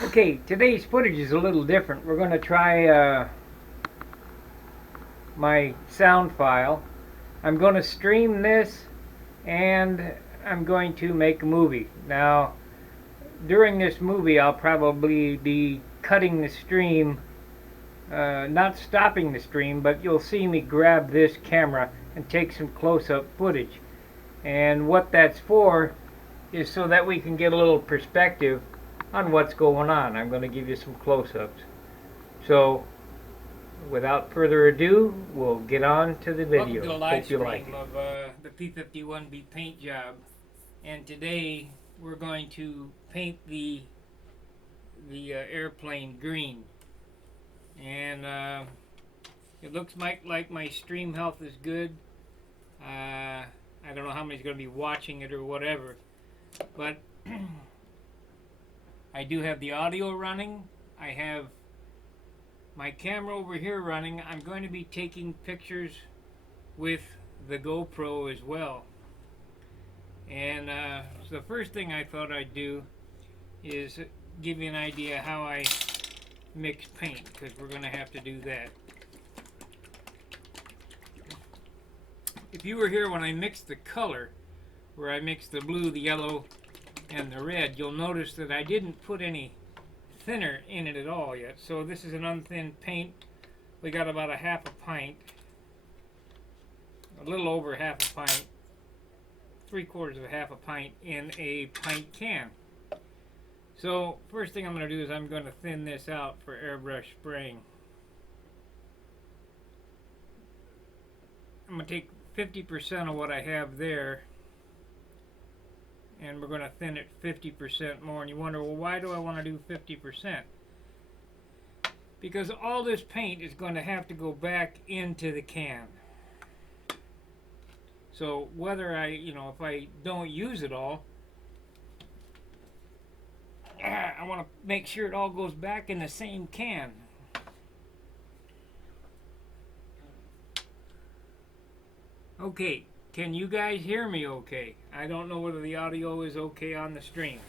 Okay, today's footage is a little different. We're going to try my sound file. I'm going to stream this and I'm going to make a movie. Now, during this movie, I'll probably be cutting the stream, not stopping the stream, but you'll see me grab this camera and take some close-up footage. And what that's for is so that we can get a little perspective on what's going on. I'm going to give you some close-ups. So, without further ado, we'll get on to the video. Welcome to a live stream of the P51B paint job. And today we're going to paint the airplane green. And it looks like my stream health is good. I don't know how many's going to be watching it or whatever, but I do have the audio running. I have my camera over here running. I'm going to be taking pictures with the GoPro as well. And so the first thing I thought I'd do is give you an idea how I mix paint, because we're going to have to do that. If you were here when I mixed the color, where I mixed the blue, the yellow, and the red, you'll notice that I didn't put any thinner in it at all yet. So this is an unthinned paint. We got about a half a pint, a little over half a pint, 3/4 of a half a pint in a pint can. So first thing I'm going to do is I'm going to thin this out for airbrush spraying. I'm going to take 50% of what I have there, and we're going to thin it 50% more. And you wonder, well, why do I want to do 50%? Because all this paint is going to have to go back into the can. So whether if I don't use it all, I want to make sure it all goes back in the same can. Okay, can you guys hear me okay? I don't know whether the audio is okay on the stream.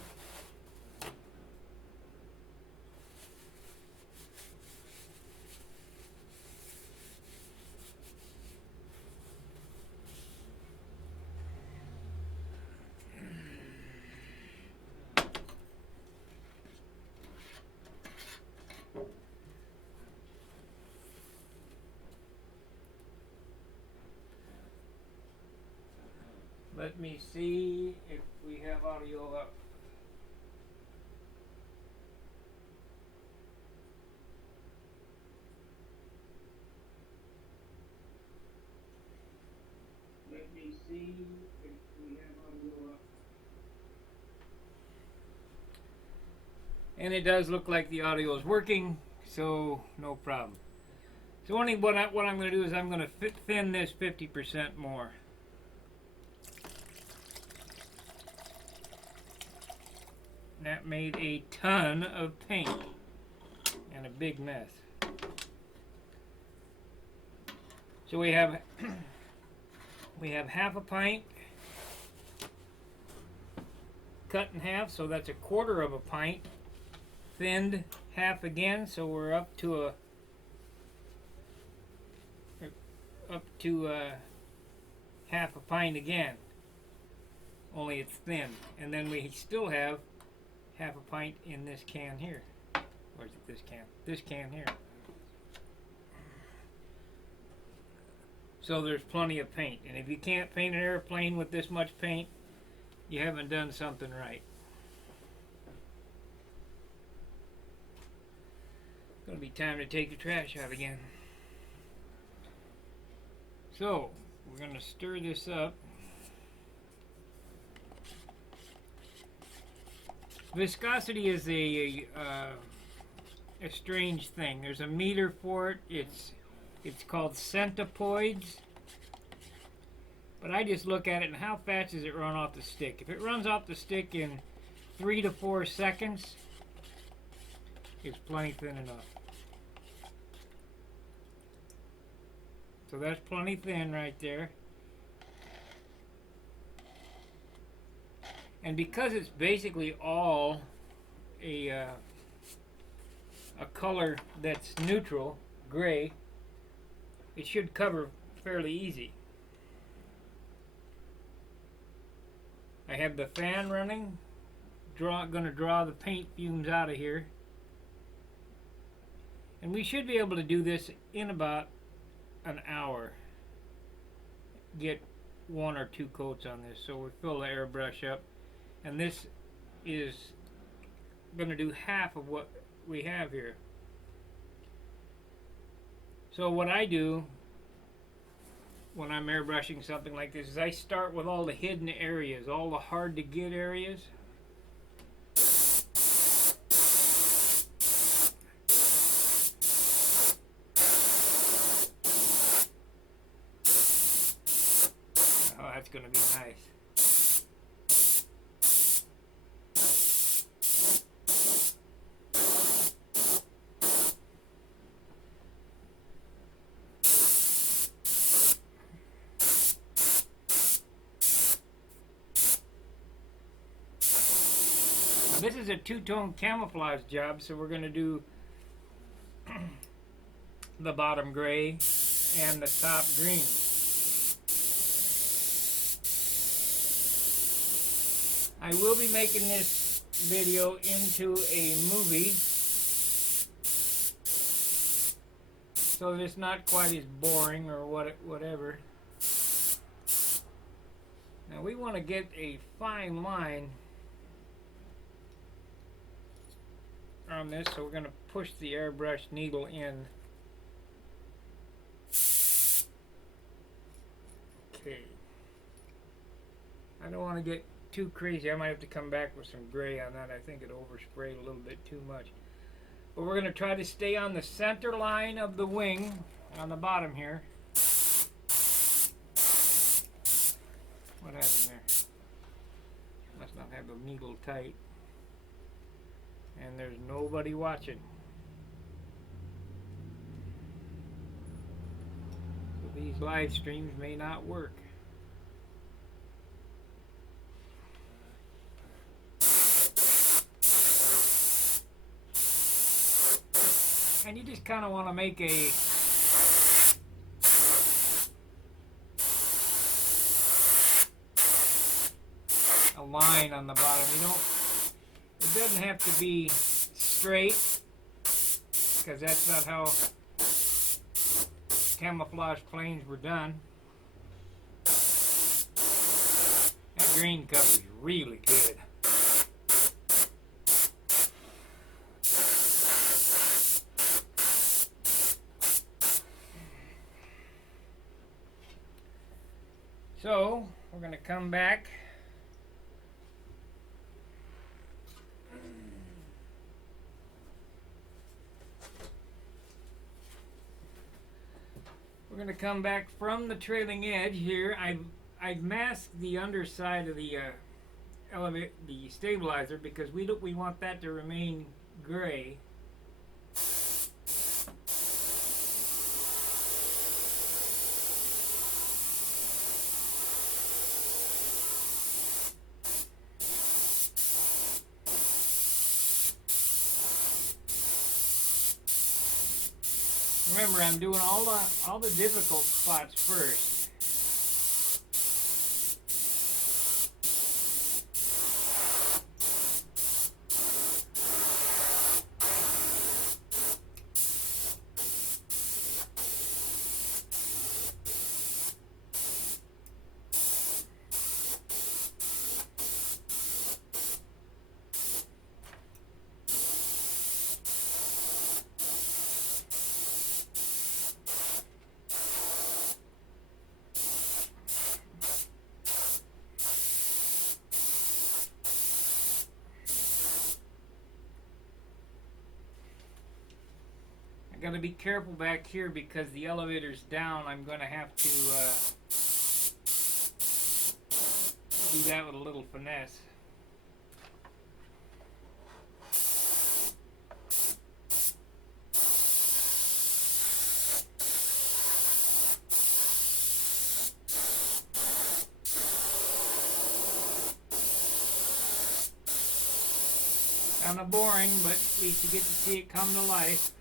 Let me see if we have audio up. Let me see if we have audio up. And it does look like the audio is working, so no problem. So what I'm going to do is I'm going to thin this 50% more. That made a ton of paint and a big mess. So we have half a pint cut in half, so that's 1/4 of a pint. Thinned half again, so we're up to half a pint again. Only it's thin, and then we still have half a pint in this can here. Or is it this can? This can here. So there's plenty of paint. And if you can't paint an airplane with this much paint, you haven't done something right. It's going to be time to take the trash out again. So we're going to stir this up. Viscosity is a strange thing. There's a meter for it. It's called centipoids. But I just look at it and how fast does it run off the stick? If it runs off the stick in 3 to 4 seconds, it's plenty thin enough. So that's plenty thin right there. And because it's basically all a a color that's neutral, gray, it should cover fairly easy. I have the fan running. Going to draw the paint fumes out of here. And we should be able to do this in about an hour. Get 1 or 2 coats on this. So we fill the airbrush up. And this is going to do half of what we have here. So what I do when I'm airbrushing something like this is I start with all the hidden areas, all the hard to get areas. Oh, that's going to be nice. This is a two-tone camouflage job, so we're going to do the bottom gray and the top green. I will be making this video into a movie, so it's not quite as boring or whatever. Now we want to get a fine line on this, so we're going to push the airbrush needle in. Okay. I don't want to get too crazy. I might have to come back with some gray on that. I think it oversprayed a little bit too much. But we're going to try to stay on the center line of the wing on the bottom here. What happened there? Must not have the needle tight. And there's nobody watching. So these live streams may not work. And you just kind of want to make a line on the bottom. You don't. It doesn't have to be straight, because that's not how camouflage planes were done. That green cover's really good. So, we're going to come back. We're going to come back from the trailing edge here. I've masked the underside of the the stabilizer because we want that to remain gray. Remember, I'm doing all the difficult spots first. Got to be careful back here because the elevator's down. I'm going to have to do that with a little finesse. kind of boring, but at least you get to see it come to life.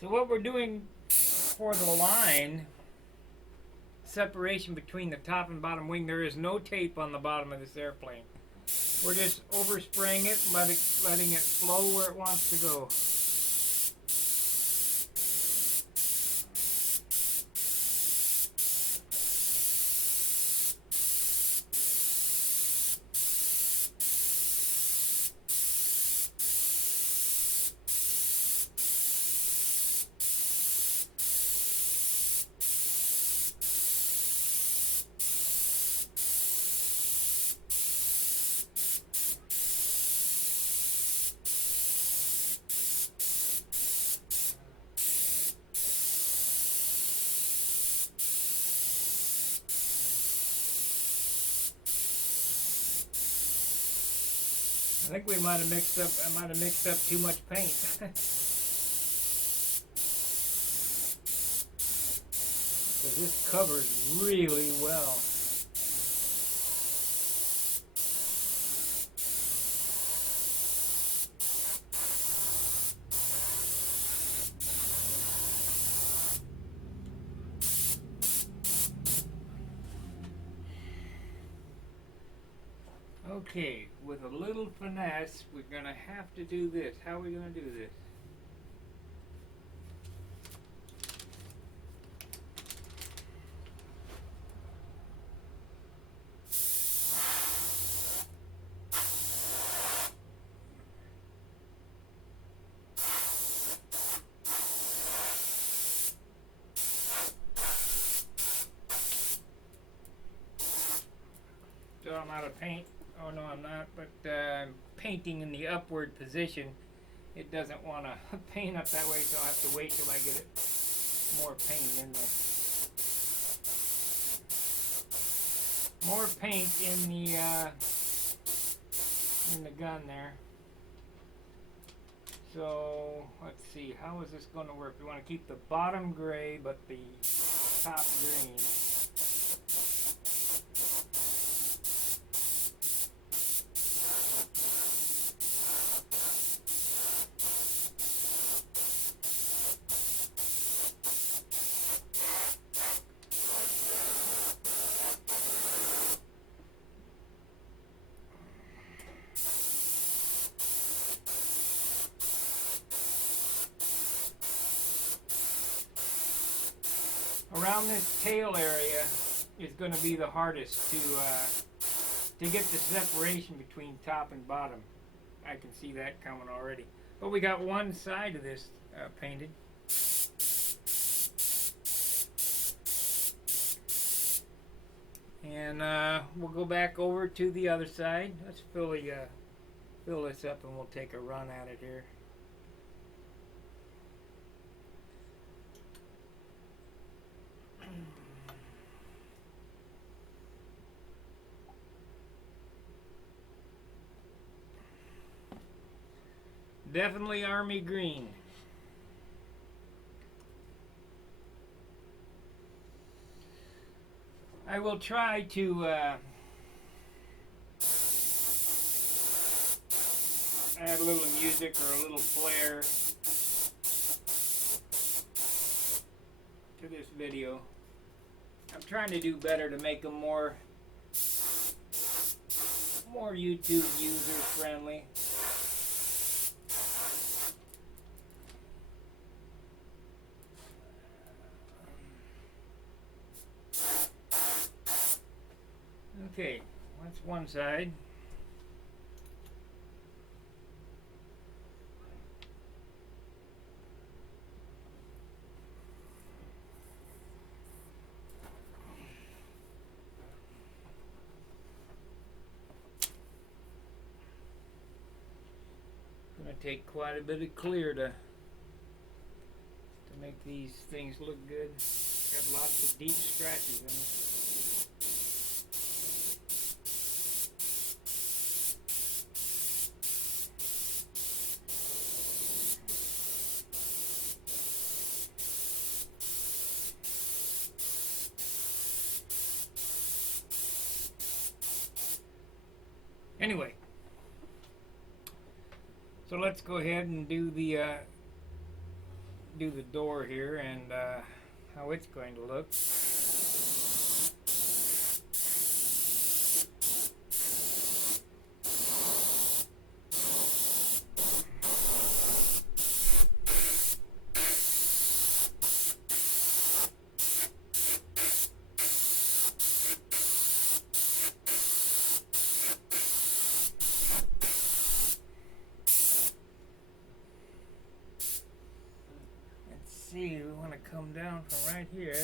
So what we're doing for the line separation between the top and bottom wing, there is no tape on the bottom of this airplane. We're just overspraying it, letting it flow where it wants to go. I think we might have mixed up. I might have mixed up too much paint. Because this covers really well. Okay, with a little finesse, we're going to have to do this. How are we going to do this? So I'm out of paint. Oh no, I'm not, but I'm painting in the upward position. It doesn't want to paint up that way, so I'll have to wait till I get it more paint in there. More paint in the gun there. So let's see, how is this going to work? We want to keep the bottom gray, but the top green. Around this tail area is going to be the hardest to get the separation between top and bottom. I can see that coming already. But we got one side of this painted. And we'll go back over to the other side. Let's fill this up and we'll take a run at it here. Definitely army green. I will try to add a little music or a little flair to this video. I'm trying to do better to make them more YouTube user friendly. Okay, that's one side. Gonna take quite a bit of clear to make these things look good. Got lots of deep scratches in them. Anyway, so let's go ahead and do the door here and how it's going to look. See, we want to come down from right here.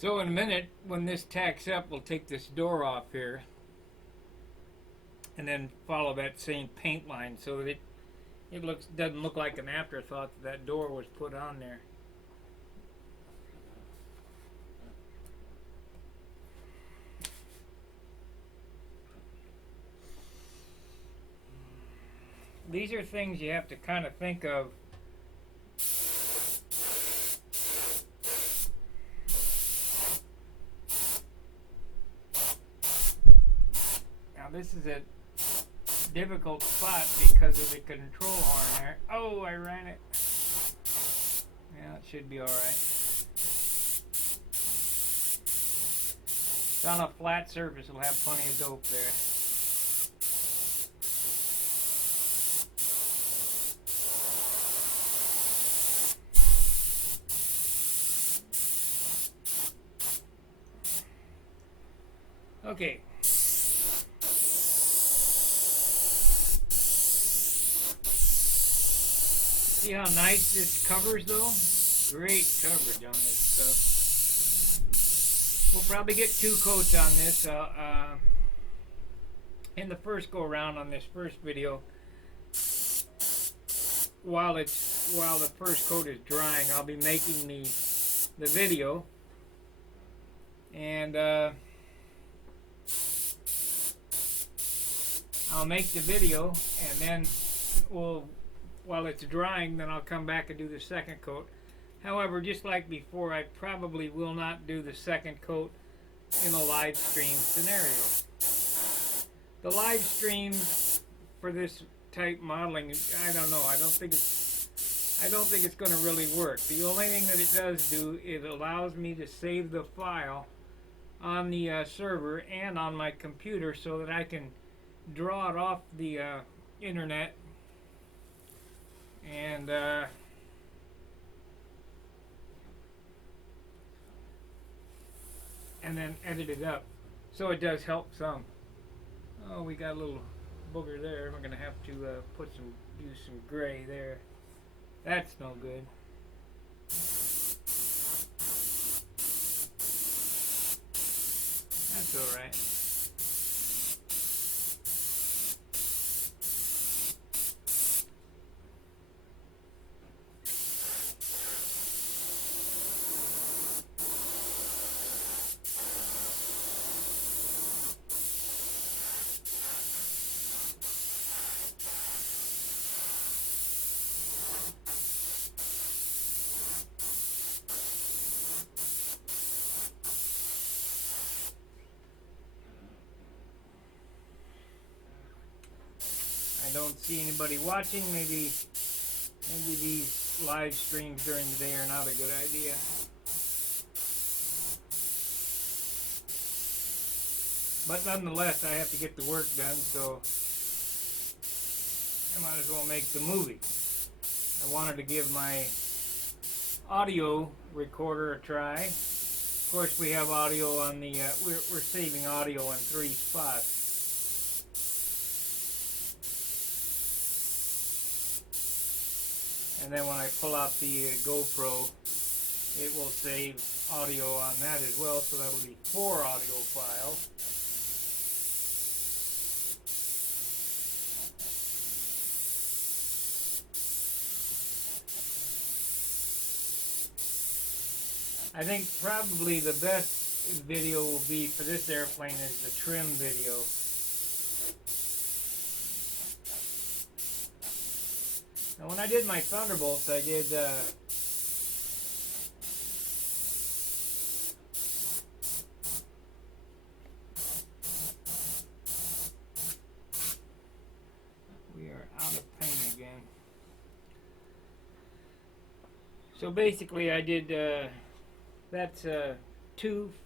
So in a minute, when this tacks up, we'll take this door off here and then follow that same paint line so that it doesn't look like an afterthought that door was put on there. These are things you have to kind of think of. This is a difficult spot because of the control horn there. Oh, I ran it. Yeah, it should be alright. It's on a flat surface, it'll have plenty of dope there. Okay. See how nice this covers though? Great coverage on this stuff. We'll probably get 2 coats on this. In the first go around on this first video, while the first coat is drying, I'll be making the video, and I'll make the video, and then while it's drying, then I'll come back and do the second coat. However, just like before, I probably will not do the second coat in a live stream scenario. The live stream for this type modeling, I don't know. I don't think it's going to really work. The only thing that it does do is it allows me to save the file on the server and on my computer so that I can draw it off the internet and then edit it up. So it does help some. Oh, we got a little booger there. We're gonna have to use some gray there. That's no good. That's all right. I don't see anybody watching. Maybe these live streams during the day are not a good idea. But nonetheless, I have to get the work done, so I might as well make the movie. I wanted to give my audio recorder a try. Of course, we have audio on the, we're saving audio on 3 spots. And then when I pull out the GoPro, it will save audio on that as well, so that'll be 4 audio files. I think probably the best video will be for this airplane is the trim video. Now when I did my Thunderbolts, I did we are out of paint again. So basically I did that's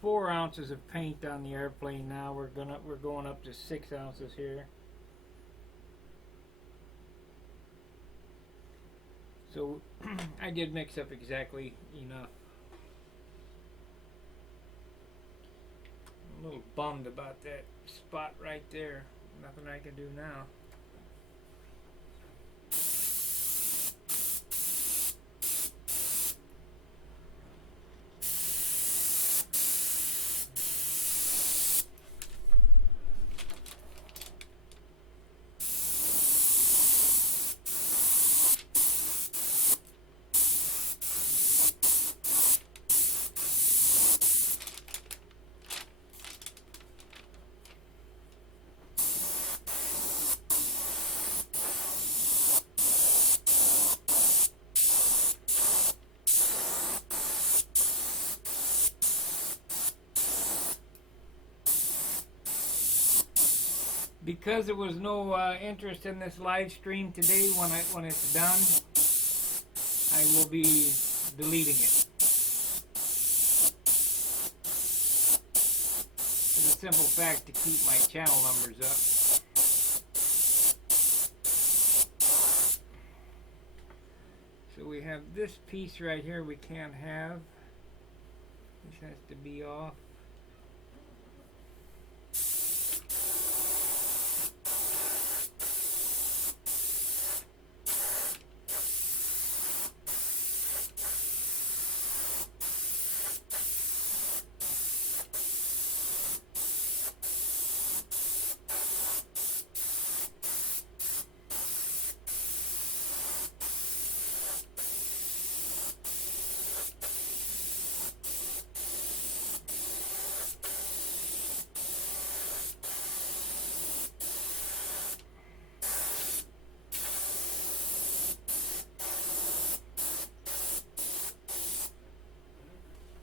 4 ounces of paint on the airplane now. We're going up to 6 ounces here. So I did mix up exactly enough. I'm a little bummed about that spot right there. Nothing I can do now. Because there was no interest in this live stream today, when it's done, I will be deleting it. For the simple fact to keep my channel numbers up. So we have this piece right here we can't have. This has to be off.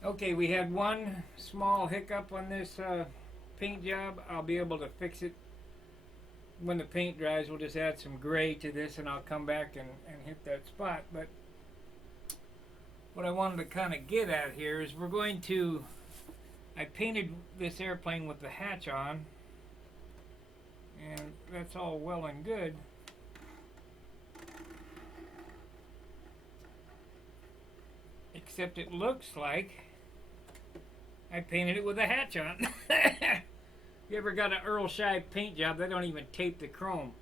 Okay, we had one small hiccup on this paint job. I'll be able to fix it when the paint dries. We'll just add some gray to this and I'll come back and hit that spot. But what I wanted to kind of get at here is I painted this airplane with the hatch on, and that's all well and good. Except it looks like I painted it with a hatch on. You ever got an Earl Scheib paint job, they don't even tape the chrome.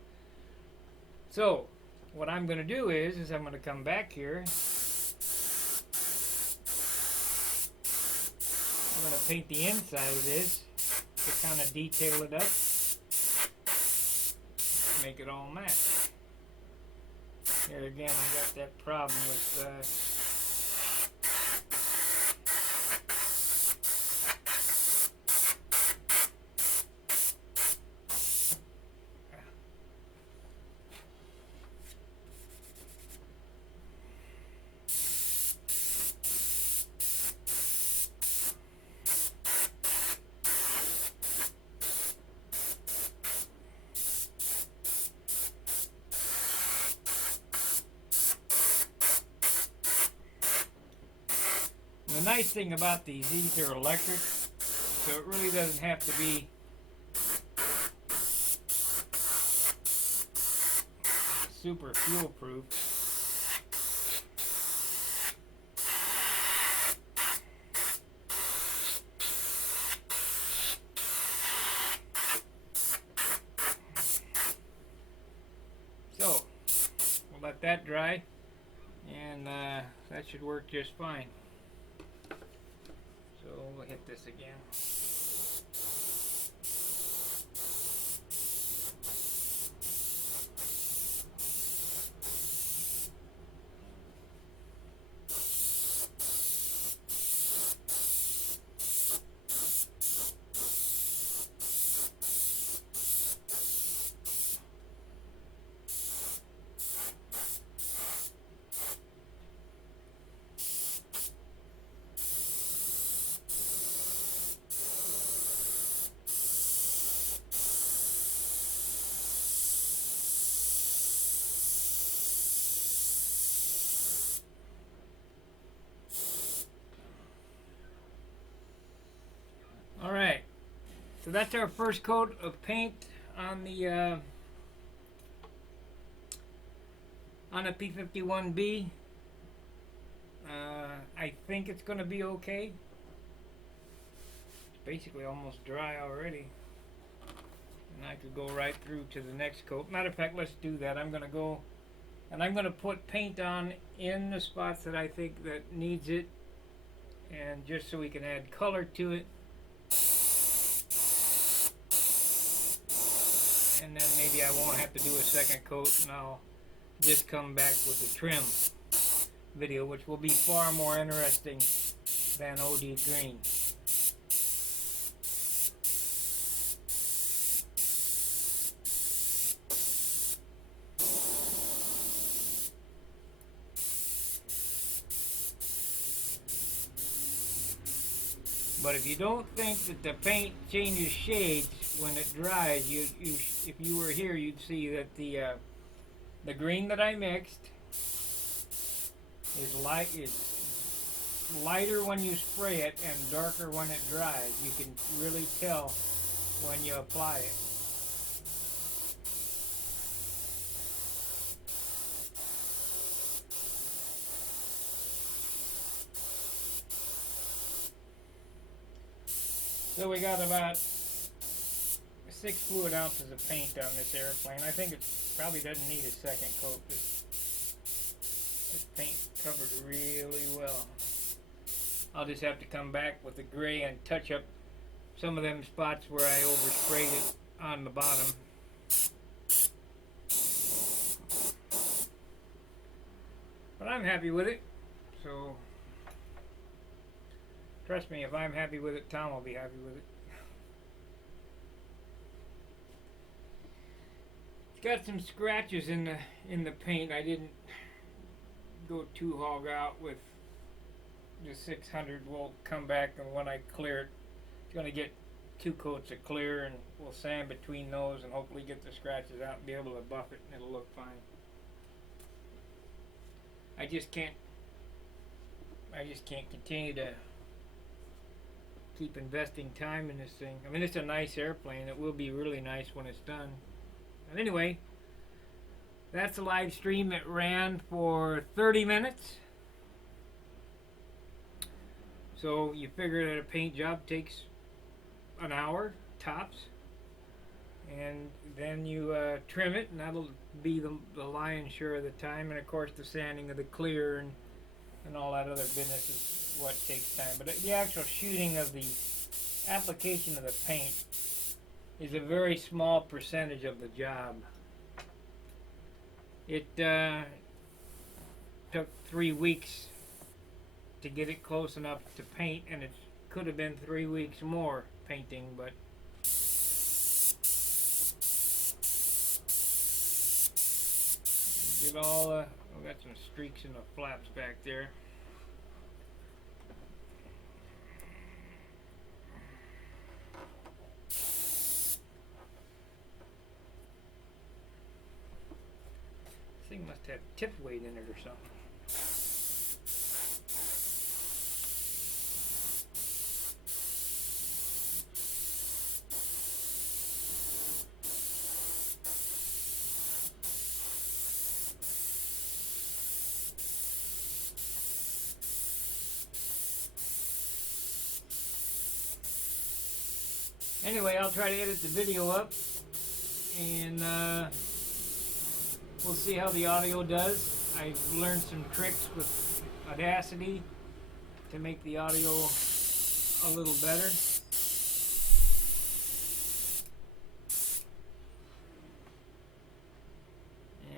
So what I'm going to do is I'm going to come back here. I'm going to paint the inside of this to kind of detail it up, make it all match. Here again, I got that problem with the nice thing about these are electric, so it really doesn't have to be super fuel proof. So we'll let that dry, and that should work just fine. So we'll hit this again. Alright, so that's our first coat of paint on the a P51B. I think it's going to be okay. It's basically almost dry already. And I could go right through to the next coat. Matter of fact, let's do that. I'm going to go and I'm going to put paint on in the spots that I think that needs it. And just so we can add color to it. And then maybe I won't have to do a second coat, and I'll just come back with the trim video, which will be far more interesting than OD green. But if you don't think that the paint changes shades when it dries, if you were here, you'd see that the green that I mixed is lighter when you spray it and darker when it dries. You can really tell when you apply it. So we got about 6 fluid ounces of paint on this airplane. I think it probably doesn't need a second coat. This paint covered really well. I'll just have to come back with the gray and touch up some of them spots where I oversprayed it on the bottom. But I'm happy with it, so trust me, if I'm happy with it, Tom will be happy with it. It's got some scratches in the paint. I didn't go too hog out with the 600. We'll come back, and when I clear it, it's going to get 2 coats of clear, and we'll sand between those and hopefully get the scratches out and be able to buff it, and it'll look fine. I just can't continue to keep investing time in this thing. I mean, it's a nice airplane. It will be really nice when it's done. But anyway, that's a live stream. It ran for 30 minutes. So you figure that a paint job takes an hour tops. And then you trim it, and that'll be the lion's share of the time. And of course the sanding of the clear and all that other business is what takes time. But the actual shooting of the application of the paint is a very small percentage of the job. It took 3 weeks to get it close enough to paint, and it could have been 3 weeks more painting, but get all we got some streaks in the flaps back there. This thing must have tip weight in it or something. Anyway, I'll try to edit the video up, and we'll see how the audio does. I've learned some tricks with Audacity to make the audio a little better.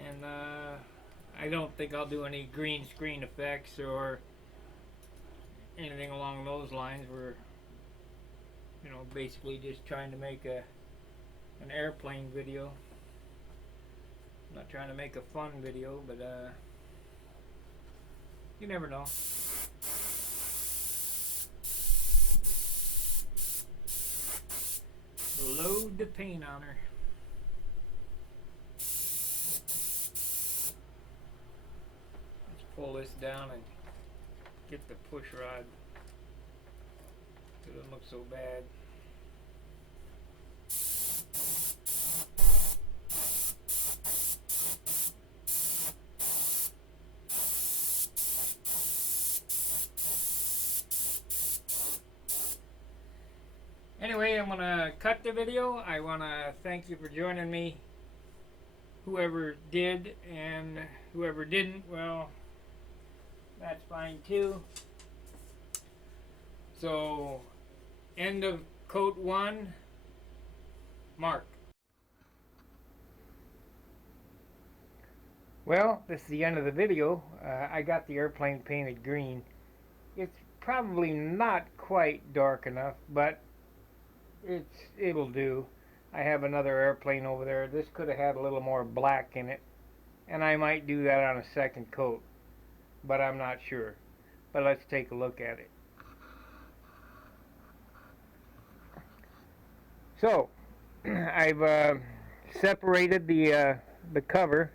And I don't think I'll do any green screen effects or anything along those lines. We're, you know, basically just trying to make an airplane video. I'm not trying to make a fun video, but you never know. Load the paint on her. Let's pull this down and get the push rod. It doesn't look so bad. Anyway, I'm going to cut the video. I want to thank you for joining me. Whoever did and whoever didn't, well, that's fine too. So, end of coat 1, mark. Well, this is the end of the video. I got the airplane painted green. It's probably not quite dark enough, but it'll do. I have another airplane over there. This could have had a little more black in it, and I might do that on a second coat, but I'm not sure. But let's take a look at it. So I've separated the cover.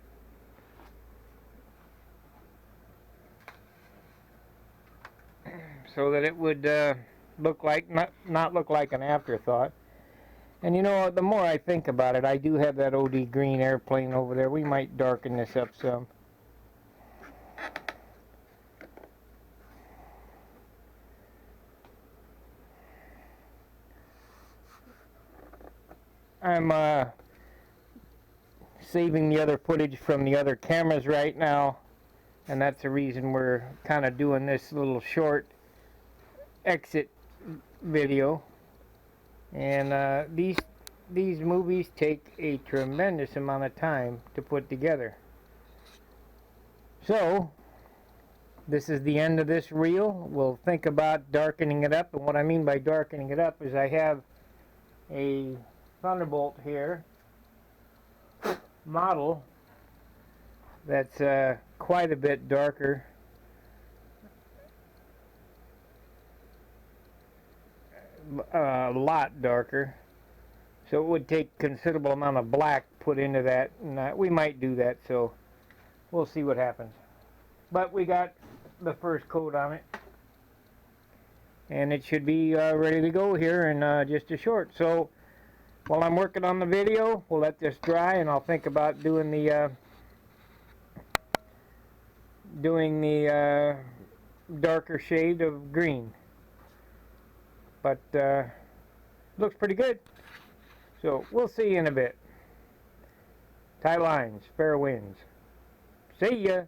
So that it would look like not look like an afterthought. And you know, the more I think about it, I do have that OD green airplane over there. We might darken this up some. I'm saving the other footage from the other cameras right now, and that's the reason we're kind of doing this little short exit video. And these movies take a tremendous amount of time to put together. So this is the end of this reel. We'll think about darkening it up, and what I mean by darkening it up is I have a Thunderbolt here model that's quite a bit darker. A lot darker, so it would take considerable amount of black put into that, and we might do that, so we'll see what happens. But we got the first coat on it, and it should be ready to go here in just a short. So while I'm working on the video, we'll let this dry, and I'll think about doing the darker shade of green. But looks pretty good. So we'll see you in a bit. Tight lines, fair winds. See ya.